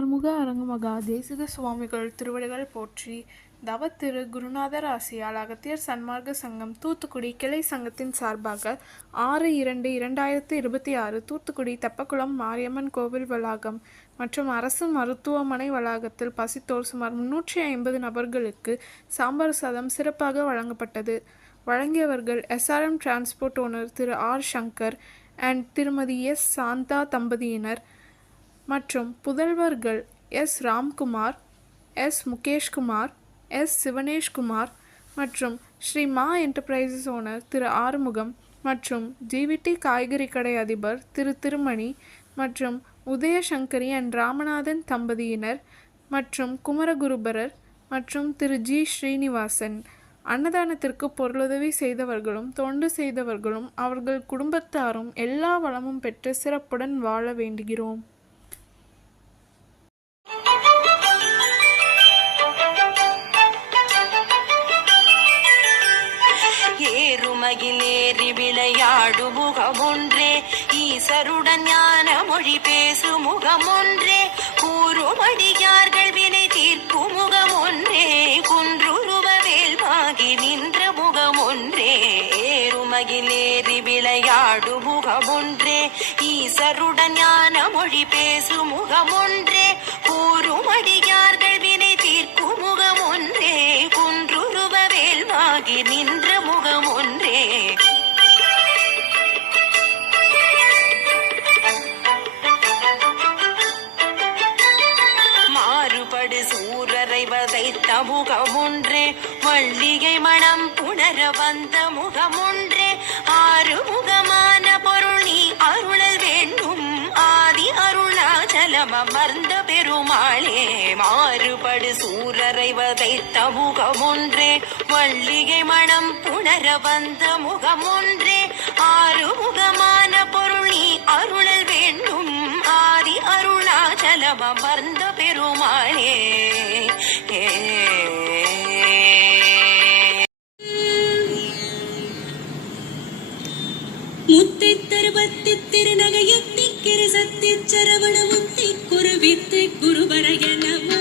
ஆறுமுக அரங்கமகா தேசிக சுவாமிகள் திருவடிகள் போற்றி தவத்திரு குருநாதர் ஆசியால் அகத்தியர் சன்மார்க்க சங்கம் தூத்துக்குடி கிளை சங்கத்தின் சார்பாக ஆறு இரண்டு இரண்டாயிரத்தி இருபத்தி ஆறு தூத்துக்குடி தெப்பக்குளம் மாரியம்மன் கோவில் வளாகம் மற்றும் அரசு மருத்துவமனை வளாகத்தில் பசித்தோர் சுமார் முன்னூற்றி ஐம்பது நபர்களுக்கு சாம்பார் சாதம் சிறப்பாக வழங்கப்பட்டது. வழங்கியவர்கள் SRM transport owner Thiru R Shankar and திருமதி எஸ் சாந்தா தம்பதியினர். மற்றும் புதல்வர்கள் S. Ramkumar S. Mukeshkumar S. Sivaneshkumar மற்றும் ஸ்ரீ மா என்டர்பிரைசஸ் ஓனர் திரு. ஆறுமுகம் மற்றும் ஜிவிடி காய்கறி கடை அதிபர் திரு. திருமணி மற்றும் உதயசங்கரி அண்ட் ராமநாதன் தம்பதியினர் மற்றும் குமரகுருபரர் மற்றும் திரு. ஜி. ஸ்ரீனிவாசன். அன்னதானத்திற்கு பொருளுதவி செய்தவர்களும் தொண்டு செய்தவர்களும் அவர்கள் குடும்பத்தாரும் எல்லா வளமும் பெற்று சிறப்புடன் வாழ வேண்டுகிறோம். ஏறுமகிலேறி விளையாடு முகமொன்றே ஈசருடன் ஞான மொழி பேசு முகமொன்றே கூறுமடியார்கள் வினை தீர்ப்பு முகமொன்றே குன்றுருவ வேல்வாகி நின்ற முகமொன்றே. ஏறுமகிலேறி விளையாடு முகமொன்றே ஈசருடன் ஞான மொழி பேசு முகமொன்றே கூறுமடியார்கள் வினை தீர்ப்பு முகமொன்றே குன்றுருவ வேல்வாகி நின்ற வதைத்த முகமொன்றே மல்லிகை மணம் புணர வந்த முகமொன்றே. ஆறு முகமான பொருள் நீ அருளல் வேண்டும். ஆதி அருணாச்சலம் அமர்ந்த பெருமாளே மாறுபடு சூரரை வதைத்த முகமொன்றே. மல்லிகை மனம் புணர வந்த முகமொன்றே. ஆறு முகமான பொருள் நீ அருளல் வேண்டும். ஆதி அருணாச்சலம் அமர்ந்த பெருமாளே ஏ. திருநத்தி திருநகையத்தி கிருசத்தி சரவணமுத்தி குருவித்து குருவரையனமோ?